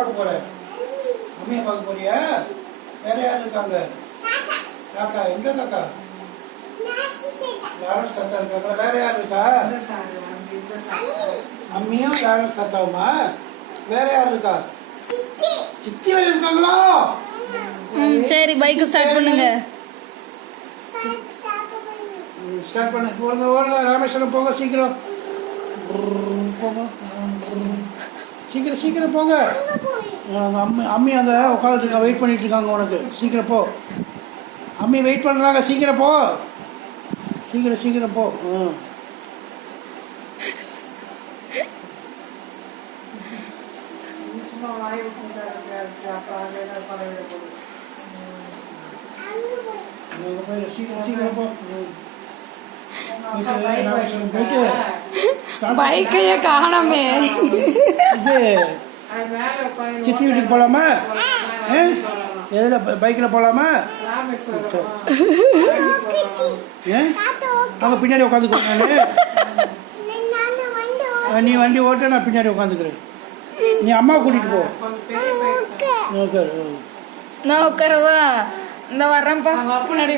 பார்க்க போற? அம்மியை பார்க்க போறியா? வேற யார் இருக்காங்க? காக்கா எங்க காக்கா? லாரன்ஸ் தாத்தா இருக்காங்க. வேற யார் இருக்கா? அம்மியும் லாரன்ஸ் தாத்தாவுமா? வேற யார் இருக்கா? சித்தி வேற இருக்காங்களா? சரி பைக் ஸ்டார்ட் பண்ணுங்க. ஸ்டார்ட் பண்ணு. ஓடுங்க ஓடுங்க ராமேஸ்வரம் போங்க சீக்கிரம். போங்க சீக்கிரம் சீக்கிரம் போங்க. அம்மி அங்கே உட்காந்துருக்காங்க, வெயிட் பண்ணிட்டு இருக்காங்க உனக்கு. சீக்கிரம் போ. அம்மி வெயிட் பண்ணுறாங்க, சீக்கிரம் போ. சீக்கிரம் சீக்கிரம் போ. சீக்கிரம் சீக்கிரம் போ. பைக்கையே காணாமே. இது சித்தி வீட்டுக்கு போகலாமா? எதில் பைக்கில் போகலாமா? அவங்க பின்னாடி உட்காந்துக்கோங்க. நீ வண்டி ஓட்ட, நான் பின்னாடி உட்காந்துக்கிறேன். நீ அம்மா கூட்டிகிட்டு போ. நான் உட்காரவா? இந்த வர்றேன்ப்பா. முன்னாடி